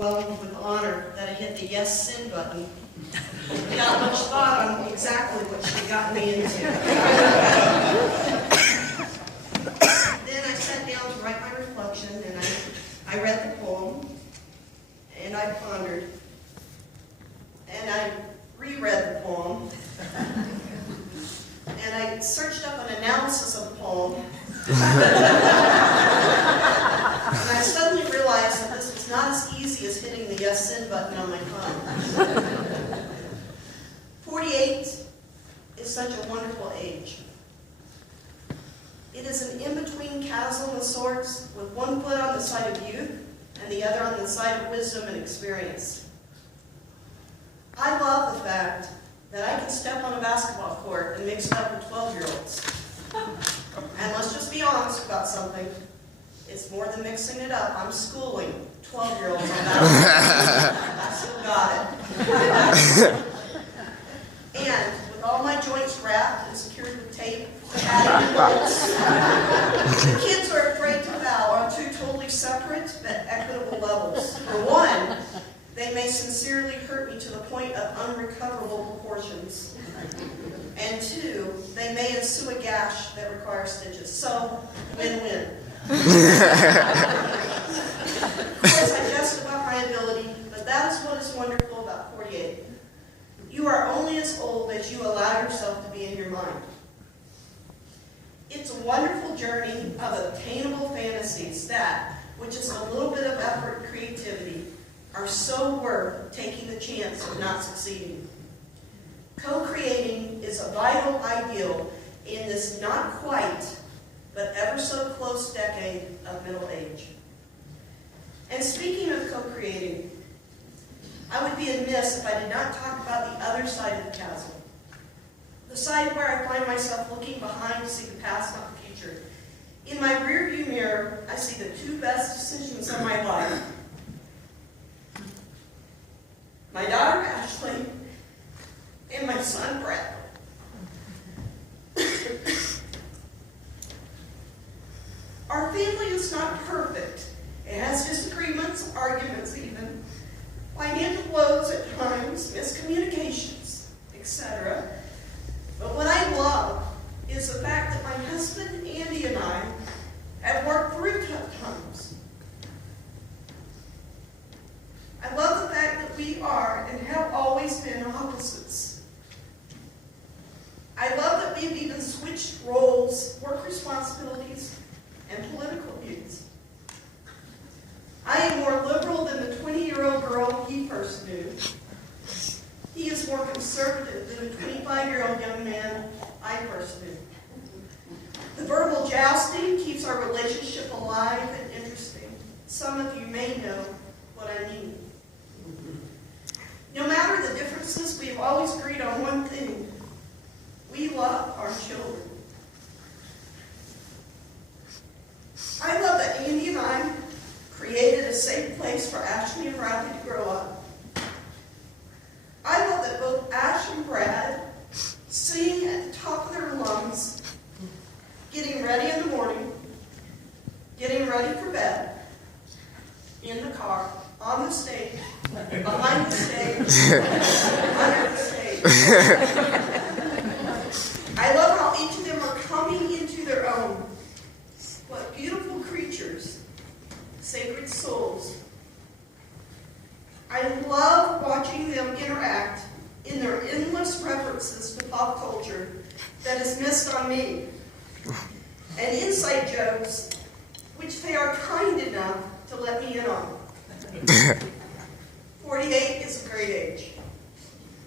overwhelmed with honor that I hit the yes sin button without much thought on exactly what she got me into. Then I sat down to write my reflection, and I read the poem, and I pondered, and I reread the poem, and I searched up an analysis of the poem, and I suddenly realized that this was not as easy as hitting the yes sin button on my phone. 48 is such a wonderful age. It is an in-between chasm of sorts, with one foot on the side of youth and the other on the side of wisdom and experience. I love the fact that I can step on a basketball court and mix it up with 12-year-olds. And let's just be honest about something. It's more than mixing it up. I'm schooling 12-year-olds on basketball. I still got it. And with all my joints wrapped and secured with tape, padding and bolts, the kids are afraid to bow on two totally separate but equitable levels. For one, they may sincerely hurt me to the point of unrecoverable proportions. And two, they may ensue a gash that requires stitches. So, win-win. Of course, I jest about my ability, but that is what is wonderful about 48. You are only as old as you allow yourself to be in your mind. It's a wonderful journey of obtainable fantasies that, which is a little bit of effort and creativity, are so worth taking the chance of not succeeding. Co-creating is a vital ideal in this not quite, but ever so close decade of middle age. And speaking of co-creating, I would be amiss if I did not talk about the other side of the chasm. The side where I find myself looking behind to see the past, not the future. In my rearview mirror, I see the two best decisions of my life. My daughter, Ashley, and my son, Brett. Our family is not perfect. It has disagreements, arguments even, financial woes at times, miscommunications, etc. But what I love is the fact that my husband, Andy, and I have worked through tough times. I love the fact that we are and have always been opposites. I love that we've even switched roles, work responsibilities, and political views. I am more liberal than the 20-year-old girl he first knew. He is more conservative than the 25-year-old young man I first knew. The verbal jousting keeps our relationship alive and interesting. Some of you may know what I mean. No matter the differences, we have always agreed on one thing. We love our children. I love that Andy and I created a safe place for Ashley and Bradley to grow up. I love that both Ash and Brad sing at the top of their lungs, getting ready in the morning, getting ready for bed, in the car, on the stage, behind the stage, under the stage. I love how each of them are coming into their own. What beautiful creatures, sacred souls. I love watching them interact in their endless references to pop culture that is missed on me, and inside jokes which they are kind enough to let me in on. 48 is a great age.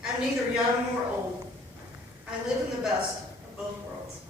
I'm neither young nor old. I live in the best of both worlds.